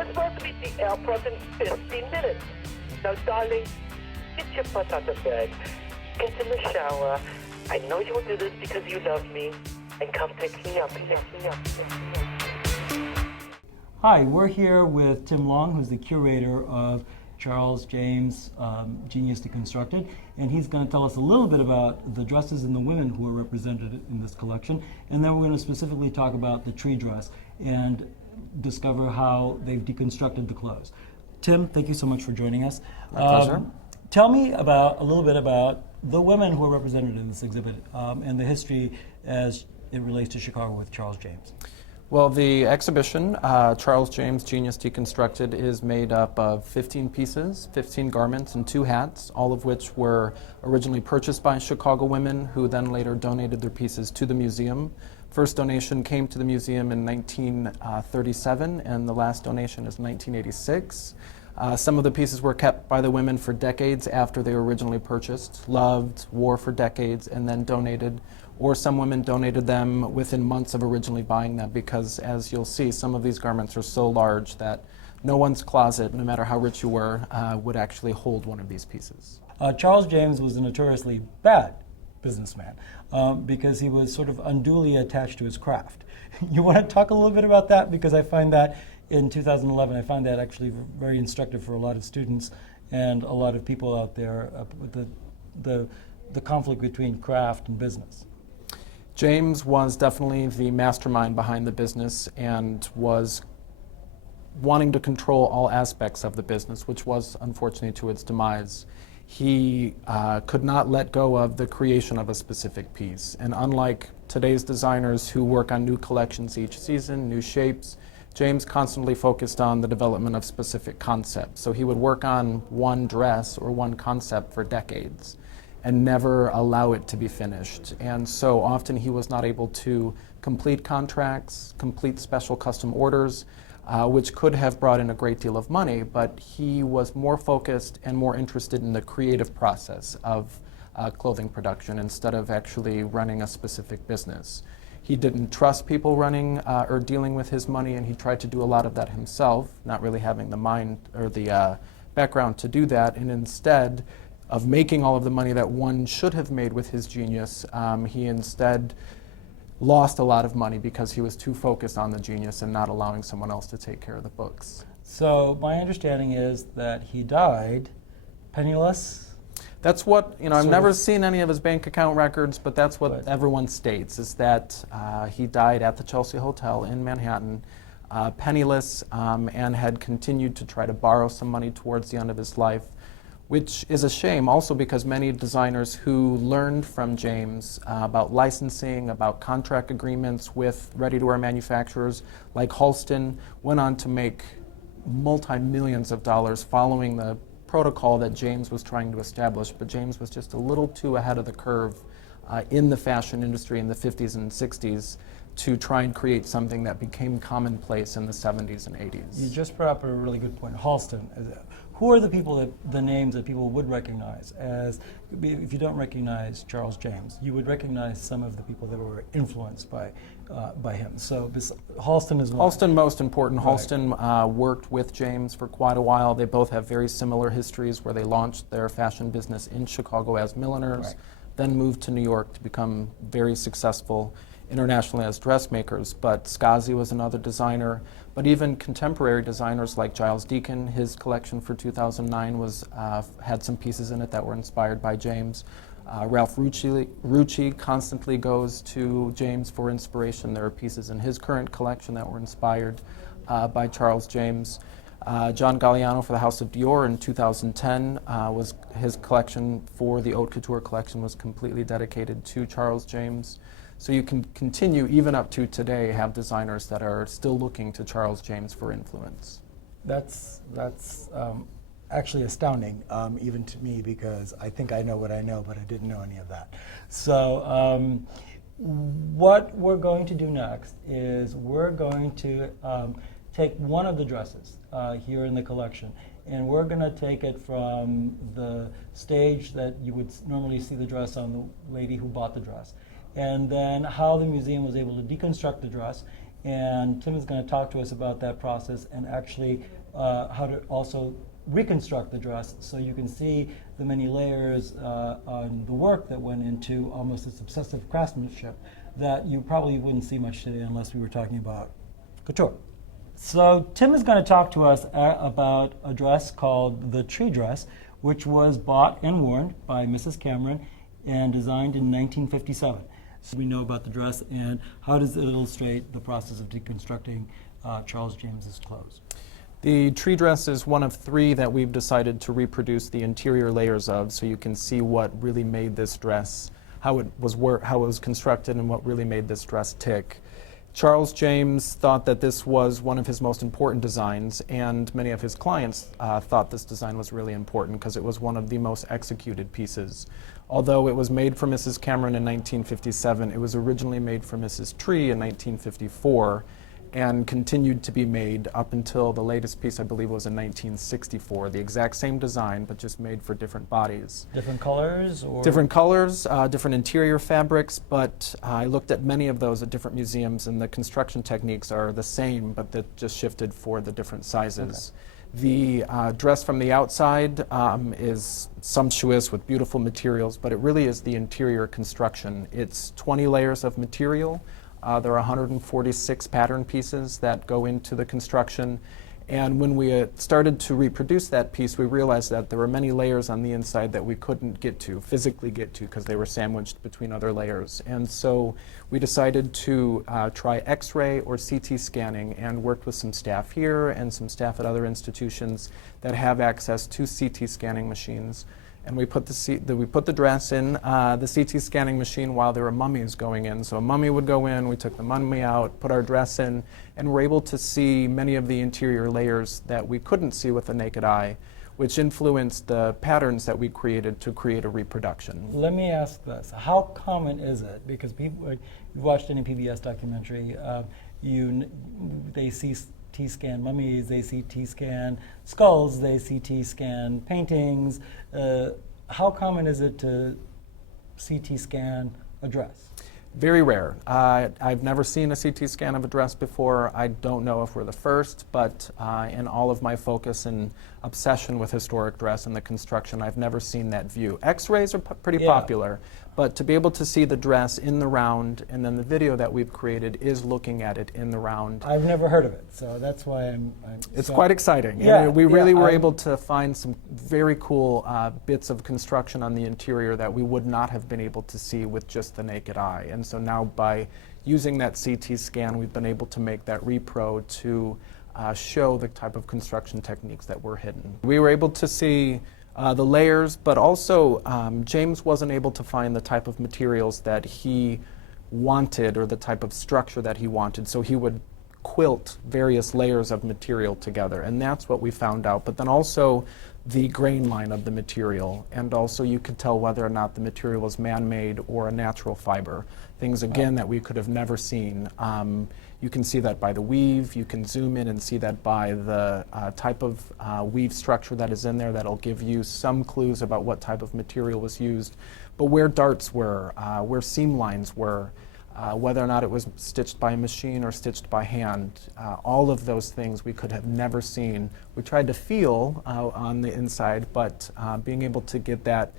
We're supposed to be at the airport in 15 minutes. Now, darling, get your butt out of bed. Get in the shower. I know you will do this because you love me. And come pick me up. Hi, we're here with Tim Long, who's the curator of Charles James' Genius Deconstructed, and he's going to tell us a little bit about the dresses and the women who are represented in this collection, and then we're going to specifically talk about the tree dress and discover how they've deconstructed the clothes. Tim, thank you so much for joining us. My pleasure. Tell me a little bit about the women who are represented in this exhibit and the history as it relates to Chicago with Charles James. Well, the exhibition, Charles James Genius Deconstructed, is made up of 15 pieces, 15 garments, and 2 hats, all of which were originally purchased by Chicago women who then later donated their pieces to the museum. First donation came to the museum in 1937, and the last donation is 1986. Some of the pieces were kept by the women for decades after they were originally purchased, loved, wore for decades, and then donated. Or some women donated them within months of originally buying them because, as you'll see, some of these garments are so large that no one's closet, no matter how rich you were, would actually hold one of these pieces. Charles James was a notoriously bad businessman because he was sort of unduly attached to his craft. You want to talk a little bit about that? Because I find that in 2011, I find that actually very instructive for a lot of students and a lot of people out there with the conflict between craft and business. James was definitely the mastermind behind the business and was wanting to control all aspects of the business, which was unfortunately to its demise. He could not let go of the creation of a specific piece. And unlike today's designers who work on new collections each season, new shapes, James constantly focused on the development of specific concepts. So he would work on one dress or one concept for decades and never allow it to be finished. And so often he was not able to complete contracts, complete special custom orders, which could have brought in a great deal of money, but he was more focused and more interested in the creative process of clothing production instead of actually running a specific business. He didn't trust people running or dealing with his money, and he tried to do a lot of that himself, not really having the mind or the background to do that, and instead of making all of the money that one should have made with his genius, he instead lost a lot of money because he was too focused on the genius and not allowing someone else to take care of the books. So my understanding is that he died penniless. That's what, I've never seen any of his bank account records, but that's what everyone states, is that he died at the Chelsea Hotel in Manhattan, penniless, and had continued to try to borrow some money towards the end of his life, which is a shame also because many designers who learned from James about licensing, about contract agreements with ready-to-wear manufacturers like Halston went on to make multi-millions of dollars following the protocol that James was trying to establish, but James was just a little too ahead of the curve in the fashion industry in the 50s and 60s to try and create something that became commonplace in the 70s and 80s. You just brought up a really good point. Halston. Who are the names that people would recognize as, if you don't recognize Charles James, you would recognize some of the people that were influenced by him. So Halston is one. Halston, most important. Right. Halston worked with James for quite a while. They both have very similar histories where they launched their fashion business in Chicago as milliners, Right. then moved to New York to become very successful internationally as dressmakers. But Skazi was another designer. But even contemporary designers like Giles Deacon, his collection for 2009 had some pieces in it that were inspired by James. Ralph Rucci constantly goes to James for inspiration. There are pieces in his current collection that were inspired by Charles James. John Galliano for the House of Dior in 2010 was his collection for the Haute Couture collection was completely dedicated to Charles James. So you can continue, even up to today, have designers that are still looking to Charles James for influence. That's actually astounding, even to me, because I think I know what I know, but I didn't know any of that. So what we're going to do next is we're going to take one of the dresses here in the collection, and we're going to take it from the stage that you would normally see the dress on the lady who bought the dress, and then how the museum was able to deconstruct the dress And Tim is going to talk to us about that process and actually how to also reconstruct the dress so you can see the many layers on the work that went into almost this obsessive craftsmanship that you probably wouldn't see much today unless we were talking about couture. So Tim is going to talk to us about a dress called the tree dress, which was bought and worn by Mrs. Cameron and designed in 1957. So we know about the dress, and how does it illustrate the process of deconstructing Charles James's clothes? The tree dress is one of three that we've decided to reproduce the interior layers of, so you can see what really made this dress, how it was constructed, and what really made this dress tick. Charles James thought that this was one of his most important designs, and many of his clients thought this design was really important because it was one of the most executed pieces. Although it was made for Mrs. Cameron in 1957, it was originally made for Mrs. Tree in 1954 and continued to be made up until the latest piece, I believe, was in 1964. The exact same design, but just made for different bodies. Different colors? Or? Different colors, different interior fabrics, but I looked at many of those at different museums, and the construction techniques are the same, but they're just shifted for the different sizes. Okay. The dress from the outside is sumptuous with beautiful materials, but it really is the interior construction. It's 20 layers of material. There are 146 pattern pieces that go into the construction. And when we started to reproduce that piece, we realized that there were many layers on the inside that we couldn't physically get to, because they were sandwiched between other layers. And so we decided to try X-ray or CT scanning, and worked with some staff here and some staff at other institutions that have access to CT scanning machines. And we put the dress in the CT scanning machine while there were mummies going in. So a mummy would go in, we took the mummy out, put our dress in, and we're able to see many of the interior layers that we couldn't see with the naked eye, which influenced the patterns that we created to create a reproduction. Let me ask this. How common is it? Because people, you've watched any PBS documentary, they see CT-scan mummies, they CT-scan skulls, they CT-scan paintings. How common is it to CT-scan a dress? Very rare. I've never seen a CT scan of a dress before. I don't know if we're the first, but in all of my focus and obsession with historic dress and the construction, I've never seen that view. X-rays are pretty popular, but to be able to see the dress in the round, and then the video that we've created is looking at it in the round. I've never heard of it, so that's why It's quite exciting. Yeah, and we really were able to find some very cool bits of construction on the interior that we would not have been able to see with just the naked eye. And so now, by using that CT scan, we've been able to make that repro to show the type of construction techniques that were hidden. We were able to see the layers, but also James wasn't able to find the type of materials that he wanted or the type of structure that he wanted, so he would quilt various layers of material together, and that's what we found out. But then also the grain line of the material, and also you could tell whether or not the material was man-made or a natural fiber. Things, again, that we could have never seen. You can see that by the weave. You can zoom in and see that by the type of weave structure that is in there. That'll give you some clues about what type of material was used. But where darts were, where seam lines were, whether or not it was stitched by machine or stitched by hand, all of those things we could have never seen. We tried to feel on the inside, but being able to get that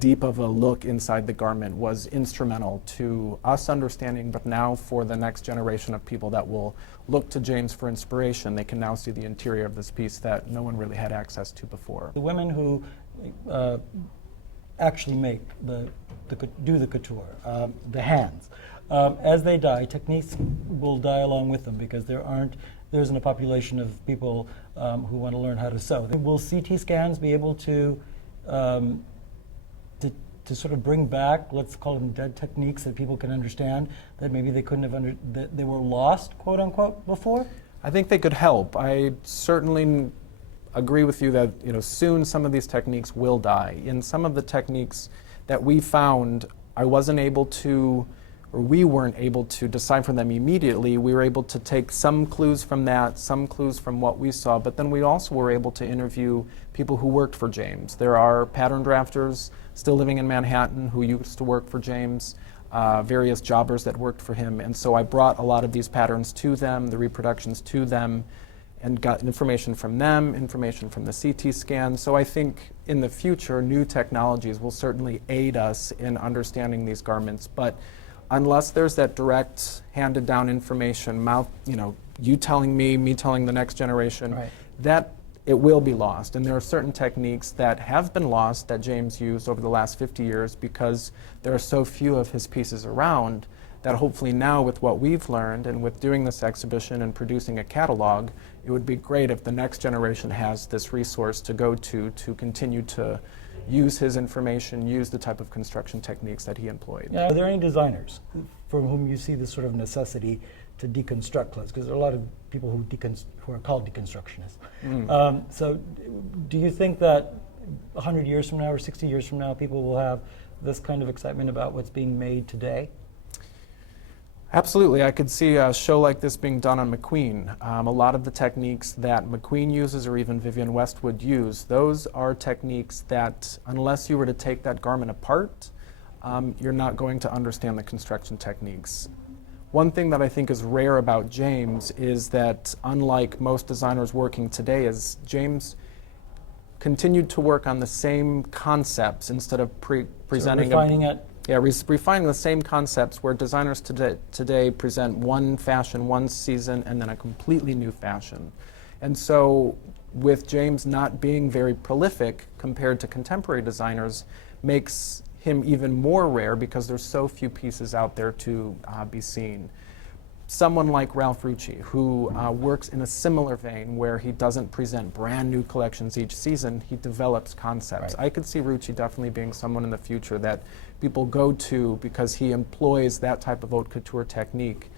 deep of a look inside the garment was instrumental to us understanding, but now for the next generation of people that will look to James for inspiration, they can now see the interior of this piece that no one really had access to before. The women who actually make do the couture, the hands, as they die, techniques will die along with them, because there isn't a population of people who want to learn how to sew. Will CT scans be able to sort of bring back, let's call them dead techniques that people can understand, that maybe they couldn't have that they were lost, quote unquote, before? I think they could help. I certainly agree with you that soon some of these techniques will die. In some of the techniques that we found, I wasn't able to, or we weren't able to decipher them immediately. We were able to take some clues from that, some clues from what we saw, but then we also were able to interview people who worked for James. There are pattern drafters still living in Manhattan who used to work for James. various jobbers that worked for him. And so I brought a lot of these patterns to them, the reproductions to them, and got information from them, information from the CT scan. So I think in the future, new technologies will certainly aid us in understanding these garments. But unless there's that direct handed down information, you telling me telling the next generation, Right. that it will be lost. And there are certain techniques that have been lost that James used over the last 50 years because there are so few of his pieces around that hopefully now with what we've learned and with doing this exhibition and producing a catalog, it would be great if the next generation has this resource to go to continue to use his information, use the type of construction techniques that he employed. Are there any designers for whom you see this sort of necessity to deconstruct clothes? Because there are a lot of people who are called deconstructionists. So do you think that 100 years from now or 60 years from now, people will have this kind of excitement about what's being made today? Absolutely. I could see a show like this being done on McQueen. A lot of the techniques that McQueen uses or even Vivienne Westwood use, those are techniques that unless you were to take that garment apart, you're not going to understand the construction techniques. One thing that I think is rare about James is that unlike most designers working today, is James continued to work on the same concepts instead of presenting refining it. Yeah, refining the same concepts where designers today present one fashion, one season, and then a completely new fashion. And so with James not being very prolific compared to contemporary designers makes him even more rare because there's so few pieces out there to be seen. Someone like Ralph Rucci, who works in a similar vein where he doesn't present brand new collections each season, he develops concepts. Right. I could see Rucci definitely being someone in the future that people go to because he employs that type of haute couture technique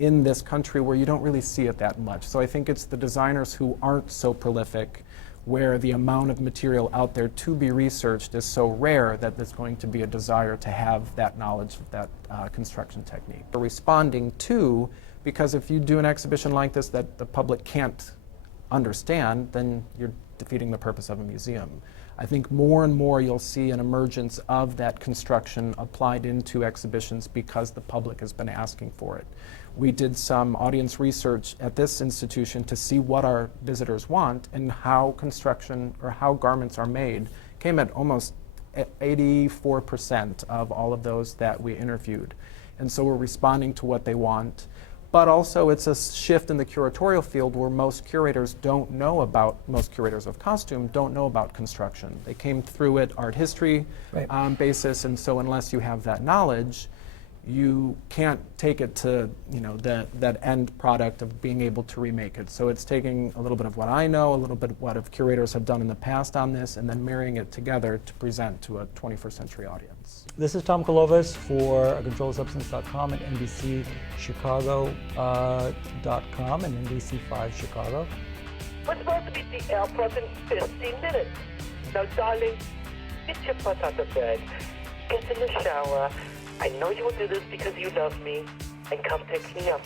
in this country where you don't really see it that much. So I think it's the designers who aren't so prolific, where the amount of material out there to be researched is so rare that there's going to be a desire to have that knowledge of that construction technique. We're responding to, because if you do an exhibition like this that the public can't understand, then you're defeating the purpose of a museum. I think more and more you'll see an emergence of that construction applied into exhibitions because the public has been asking for it. We did some audience research at this institution to see what our visitors want, and how construction or how garments are made came at almost 84% of all of those that we interviewed. And so we're responding to what they want. But also it's a shift in the curatorial field where most curators most curators of costume don't know about construction. They came through it art history Right. basis, and so unless you have that knowledge, you can't take it to that end product of being able to remake it. So it's taking a little bit of what I know, a little bit of what curators have done in the past on this, and then marrying it together to present to a 21st century audience. This is Tom Kolovos for ControlledSubstance.com and NBCChicago.com and NBC5 Chicago. We're supposed to be at the airport in 15 minutes. Now, darling, get your butt out of bed. Get in the shower. I know you will do this because you love me. And come pick me up.